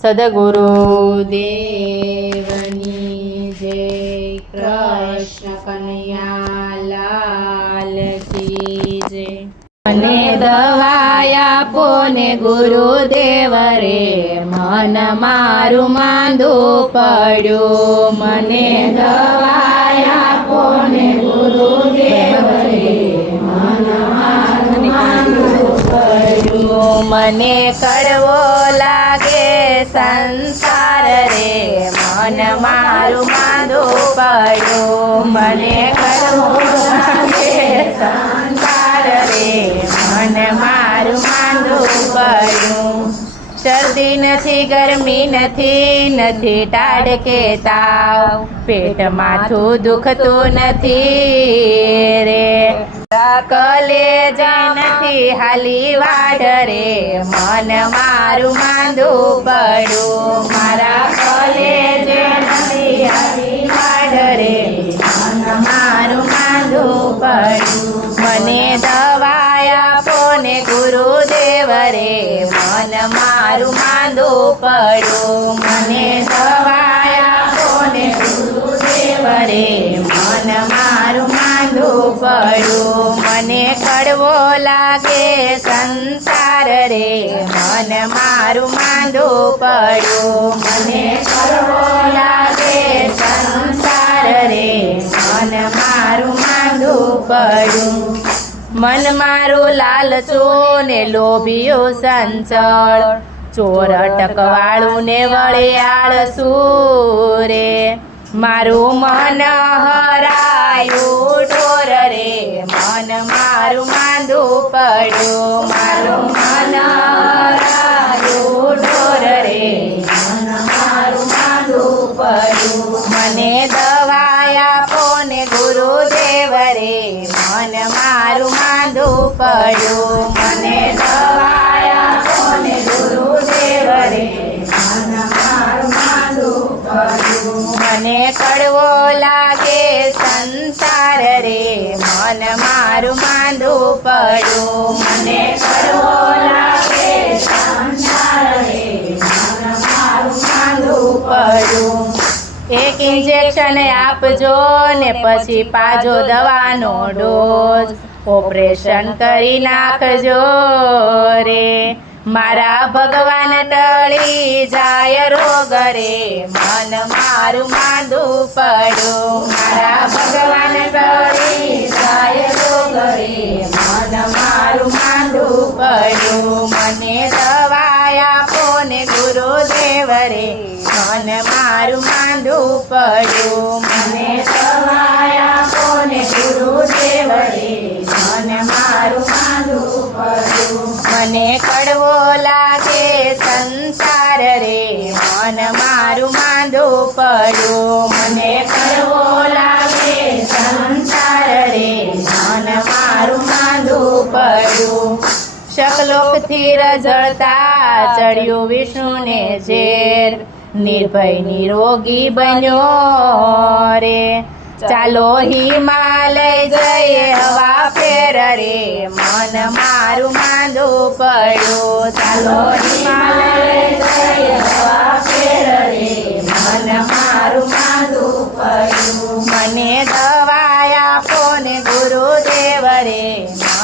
સદગુરુદેવની જય. કૃષ્ણ કનૈયા લાલ કી જય. મને દવા આપો ને ગુરુદેવ રે, મન મારું માંદું પડ્યું. મને દવા આપો ને ગુરુદેવ રે, મન મારું માંદું પડ્યું. મને કડવો લાગે સંસાર રે, મન મારું માંદું પડ્યું. મને કડવો લાગે સંસાર રે, મન મારું માંદું પડ્યું. શરદી નથી, ગરમી નથી, નથી ટાઢ કે તાવ, પેટ માથું દુખતું નથી રે. કલેજા નથી હાલી વાઢ રે, મન મારું માંદું પડ્યું. મારા કલેજે નથી હાલી વાઢ રે, મન મારું માંદું પડ્યું. મને દવા આપો ને ગુરુદેવ રે, મન મારું માંદું પડ્યું. મને દવા આપો ને ગુરુદેવ રે, મન મારું માંદું પડ્યું. મને કડવો લાગે સંસાર રે, મન મારું માંદું પડ્યું. મને કડવો લાગે સંસાર રે, મન મારું માંદું પડ્યું. મન મારું લાલચું ને લોભિયું સંચળ, ચોર અટકવાળું ને વળે આળસું રે. મારું મન હરાયું ઢોર રે, મન મારું માંદું પડ્યું. મારું મન હરાયું ઢોર રે, મન મારું માંદું પડ્યું. મને દવા આપો ને ગુરુદેવ રે, મન મારું માંદું પડ્યું. મને દવા આપો ને ગુરુદેવ રે, મન મારું માંદું પડ્યું. મને કડવો લાગે સંસાર રે, મન મારું માંદું પડ્યું. મને કડવો લાગે સંસાર રે, મન મારું માંદું પડ્યું. એક ઇન્જેક્શન આપજો ને પછી પાજો દવાનો ડોઝ, ઓપરેશન કરી નાખજો રે. મારા ભગવાન ટળી જાય રોગ રે, મન મારું માંદું પડ્યું. મારા ભગવાન ટળી જાય રોગ રે, મન મારું માંદું પડ્યું. મને દવા આપો ને ગુરુદેવ રે, મન મારું માંદું પડ્યું. મને દવા આપો ને ગુરુદેવ રે, મન મારું માંદું પડ્યું. મને કડવો લાગે સંસાર રે, મન મારું માંદું પડ્યું. મને કડવો લાગે સંસાર રે, મન મારું માંદું પડ્યું. શકલોકથી રઝળતા ચડ્યું વિષ્ણુને ઝેર, નિર્ભય નિરોગી બન્યો રે. ચાલો હિમાલય જઈએ હવા ફેર રે, મન મારું માંદું પડ્યું. ચાલો હિમાલય જઈએ હવા ફેર રે, મન મારું માંદું પડ્યું. મને દવા આપો ને ગુરુદેવ રે,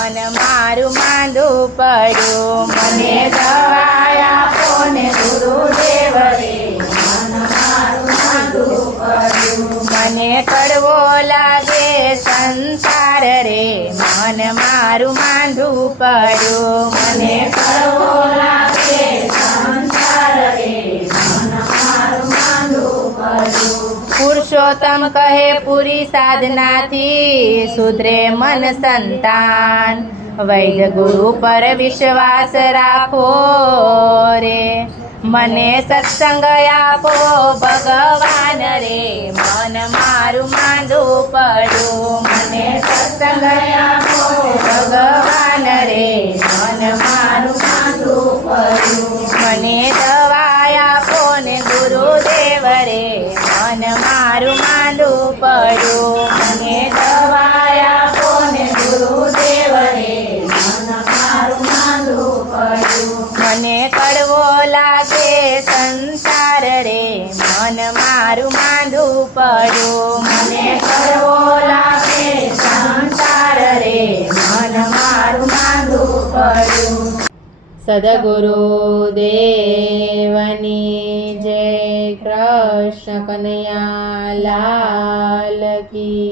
મન મારું માંદું પડ્યું. મને દવા આપો ને ગુરુદેવ રે, મન મારું માંદું પડ્યું. મને કડવો લાગે સંસાર રે, મન મારું માંદું પડ્યું. મને કડવો લાગે સંસાર રે, મન મારું માંદું પડ્યું. પુરુષોત્તમ કહે પૂરી સાધનાથી સુધરે મન સંતાન, વૈદ્ય ગુરુ પર વિશ્વાસ રાખો રે. મને સત્સંગ આપો ભગવાન રે, મન મારું માંદું પડ્યું. મને સત્સંગ આપો ભગવાન રે, મન મારું માંદું પડ્યું. મને દવા આપો ને ગુરુદેવ રે, મન મારું માંદું પડ્યું. મને દવા આપો ને ગુરુદેવ રે, મન મારું માંદું પડ્યું. મને કડવો લાગે સંસાર રે મન મારું માંદું પડ્યું મને કરવો લાગે સંસાર રે મન મારું માંદું પડ્યું. સદગુરુ દેવની જય. કૃષ્ણ કનૈયા લાલ કી